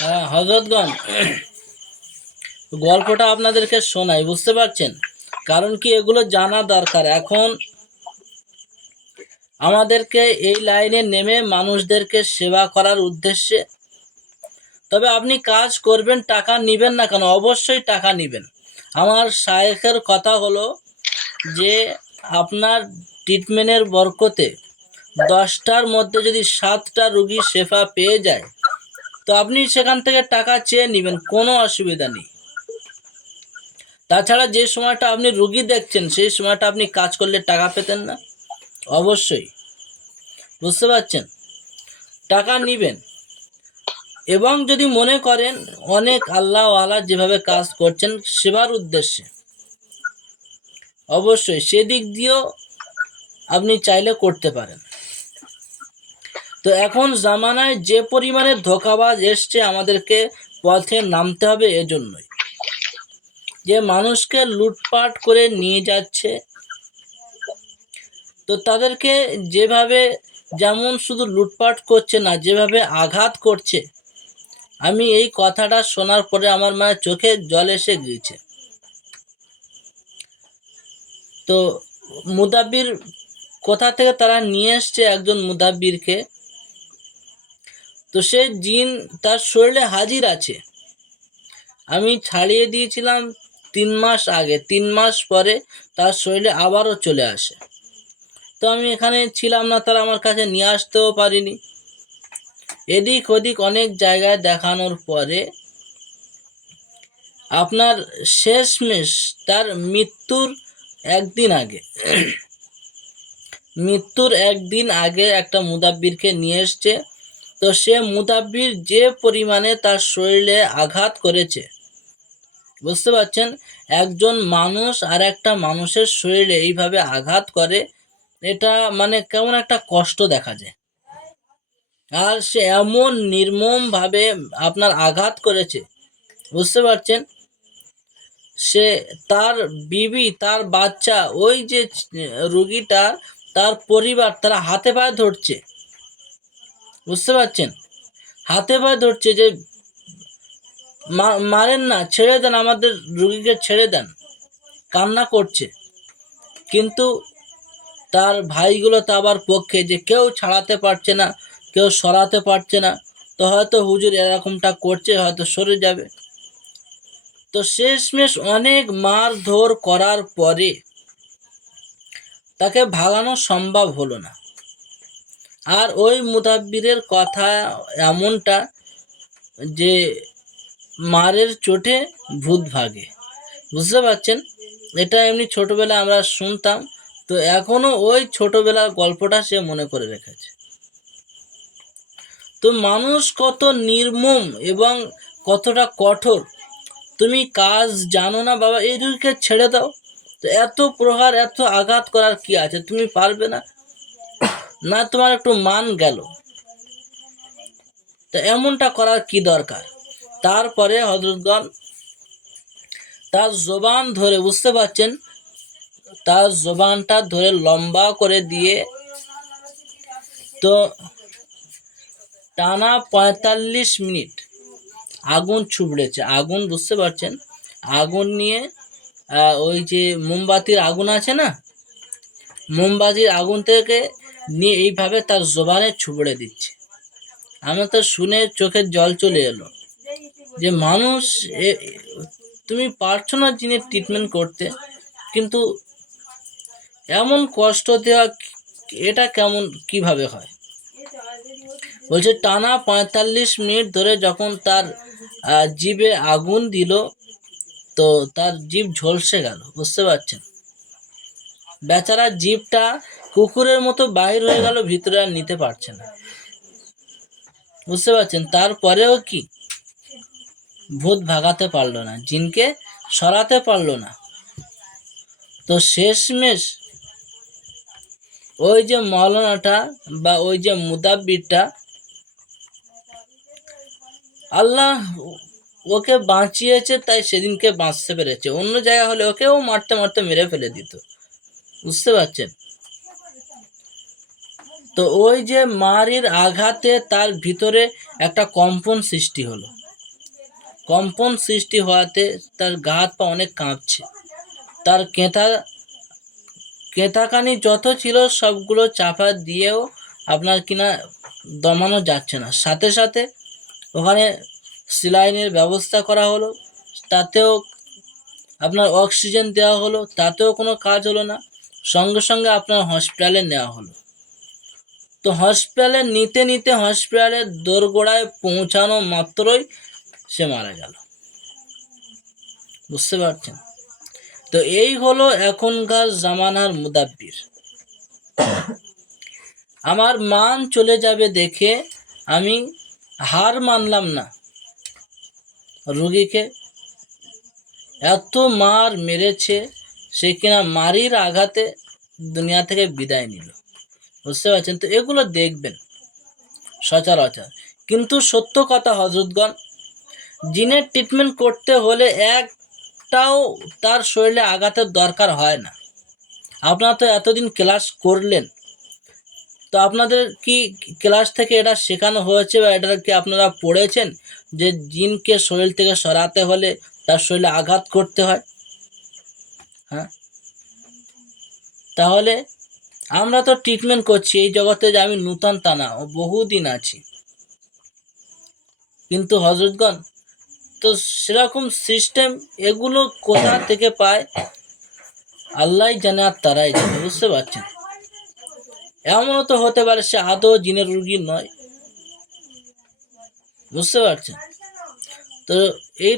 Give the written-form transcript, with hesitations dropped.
হ্যাঁ হজরতগণ, গল্পটা আপনাদেরকে শোনাই, বুঝতে পারছেন? কারণ কি এগুলো জানা দরকার এখন আমাদেরকে এই লাইনে নেমে মানুষদেরকে সেবা করার উদ্দেশ্যে। তবে আপনি কাজ করবেন, টাকা নেবেন না কেন? অবশ্যই টাকা নেবেন। আমার শায়েখের কথা হলো যে আপনার ট্রিটমেন্টের বরকতে 10টার মধ্যে যদি 7টা রুগী শেফা পেয়ে যায়, তো আপনি সেখান থেকে টাকা চেয়ে নেবেন, কোনো অসুবিধা নেই। তাছাড়া যে সময়টা আপনি রুগী দেখছেন সেই সময়টা আপনি কাজ করলে টাকা পেতেন না? অবশ্যই, বুঝতে পারছেন? টাকা নেবেন। এবং যদি মনে করেন অনেক আল্লাহওয়ালা যেভাবে কাজ করছেন সেবার উদ্দেশ্যে, অবশ্যই সেদিক দিয়েও আপনি চাইলে করতে পারেন। তো এখন জামানায় যে পরিমাণে ধোঁকাবাজ এসছে, আমাদেরকে পথে নামতে হবে এজন্যই, যে মানুষকে লুটপাট করে নিয়ে যাচ্ছে। তো তাদেরকে যেভাবে, যেমন শুধু লুটপাট করছে না, যেভাবে আঘাত করছে, আমি এই কথাটা শোনার পরে আমার মায়ের চোখে জল এসে গিয়েছে। তো মুদাব্বির কোথা থেকে তারা নিয়ে এসছে একজন মুদাব্বিরকে, তো সে জিন তার শরীরে হাজির আছে। আমি ছাড়িয়ে দিয়েছিলাম 3 মাস আগে, 3 মাস পরে তার শরীরে আবারও চলে আসে। তো আমি এখানে ছিলাম না, তারা আমার কাছে নিয়ে আসতেও পারিনি। এদিক ওদিক অনেক জায়গায় দেখানোর পরে আপনার শেষমেশ তার মৃত্যুর একদিন আগে একটা মুদাব্বিরকে নিয়ে এসছে। তো সে মুদাব্বির যে পরিমাণে তার শরীরে আঘাত করেছে, বুঝতে পারছেন? একজন মানুষ আর একটা মানুষের শরীরে এইভাবে আঘাত করে, এটা মানে কেমন একটা কষ্ট দেখা যায়। আর সে এমন নির্মমভাবে আপনার আঘাত করেছে, বুঝতে পারছেন? সে, তার বিবি, তার বাচ্চা, ওই যে রুগীটা, তার পরিবার, তারা হাতে পায়ে ধরছে, বুঝতে পারছেন? হাতে পায়ে ধরছে যে মারেন না, ছেড়ে দেন, আমাদের রুগীকে ছেড়ে দেন, কান্না করছে। কিন্তু তার ভাইগুলো তো আবার পক্ষে, যে কেউ ছাড়াতে পারছে না, কেউ সরাতে পারছে না, তো হয়তো হুজুর এরকমটা করছে, হয়তো সরে যাবে। তো শেষমেশ অনেক মারধর করার পরে তাকে ভাগানো সম্ভব হলো না। আর ওই মুদাব্বিরের কথা এমনটা যে মারের চোটে ভূত ভাগে, বুঝতে পারছেন? এটা এমনি ছোটবেলায় আমরা শুনতাম, তো এখনো ওই ছোটবেলার গল্পটা সে মনে করে রেখেছে। তো মানুষ কত নির্মম এবং কতটা কঠোর, তুমি কাজ জানো না বাবা, এই রুগীকে ছেড়ে দাও। তো এত প্রহার, এত আঘাত করার কি আছে? তুমি পারবে না? না, তোমার একটু মান গেল, তো এমনটা করার কি দরকার? তারপরে হযরতগণ তার জবান ধরে, বুঝতে পারছেন, তার জবানটা ধরে লম্বা করে দিয়ে, তো টানা 45 মিনিট আগুন ছুবড়েছে। আগুন, বুঝতে পারছেন? আগুন নিয়ে ওই যে মোমবাতির আগুন আছে না, মোমবাতির আগুন থেকে নিয়ে এইভাবে তার জবানে ছুবড়ে দিচ্ছে। আমার তো শুনে চোখের জল চলে এলো, যে মানুষ, তুমি পারছো না জিনের ট্রিটমেন্ট করতে, কিন্তু এমন কষ্ট দেওয়া, এটা কেমন, কিভাবে হয়? বলছে টানা 45 মিনিট ধরে যখন তার জিভে আগুন দিল, তো তার জিভ ঝলসে গেল, বুঝতে পারছেন? বেচারা জিভটা কুকুরের মতো বাহির হয়ে গেল, ভিতরে আর নিতে পারছে না, বুঝতে পারছেন? তারপরেও কি, ভূত ভাগাতে পারলো না, জিনকে সরাতে পারলো না। তো শেষমেশ ওই যে মৌলানাটা বা ওই যে মুদাব্বিরটা, আল্লাহ ওকে বাঁচিয়েছে, তাই সেদিনকে বাঁচতে পেরেছে। অন্য জায়গা হলে ওকেও মারতে মারতে মেরে ফেলে দিত, বুঝতে পারছেন? তো ওই যে মারির আঘাতে তার ভিতরে একটা কম্পন সৃষ্টি হলো, কম্পন সৃষ্টি হওয়াতে তার গা হাত পা অনেক কাঁপছে। তার কেঁথাকানি যত ছিল সবগুলো চাপা দিয়েও আপনার কিনা দমানো যাচ্ছে না। সাথে সাথে ওখানে স্যালাইনের ব্যবস্থা করা হলো, তাতেও আপনার অক্সিজেন দেওয়া হলো, তাতেও কোনো কাজ হলো না। সঙ্গে সঙ্গে আপনার হসপিটালে নেওয়া হলো। তো হসপিটালে নিতে হসপিটালের দোরগোড়ায় পৌঁছানো মাত্রই সে মারা গেল। বুঝতে পারছেন? তো এই হলো এখনকার জামানার মুদাব্বির। আমার মান চলে যাবে দেখে আমি হার মানলাম না, রোগীকে এত মার মেরেছে, সে কিনা মারির আঘাতে দুনিয়া থেকে বিদায় নিল। বুঝতে পারছেন? তো এগুলো দেখবেন সচরাচর। কিন্তু সত্য কথা হযরতগণ, জিনের ট্রিটমেন্ট করতে হলে একটাও তার শরীরে আঘাতের দরকার হয় না। আপনারা তো এতদিন ক্লাস করলেন, তো আপনাদের কি ক্লাস থেকে এটা শেখানো হয়েছে বা এটা কি আপনারা পড়েছেন যে জিনকে শরীর থেকে সরাতে হলে তার শরীরে আঘাত করতে হয়? হ্যাঁ, তাহলে আমরা তো ট্রিটমেন্ট করছি, এই জগতে যে আমি নূতন তা না, বহুদিন আছি। কিন্তু হযরতগণ, তো সেরকম সিস্টেম এগুলো কোথা থেকে পায় আল্লাহই জানে আর তারাই জানে। বুঝতে পারছেন? এমনও তো হতে পারে সে আদৌ জিনের রুগী নয়। বুঝতে পারছেন? তো এই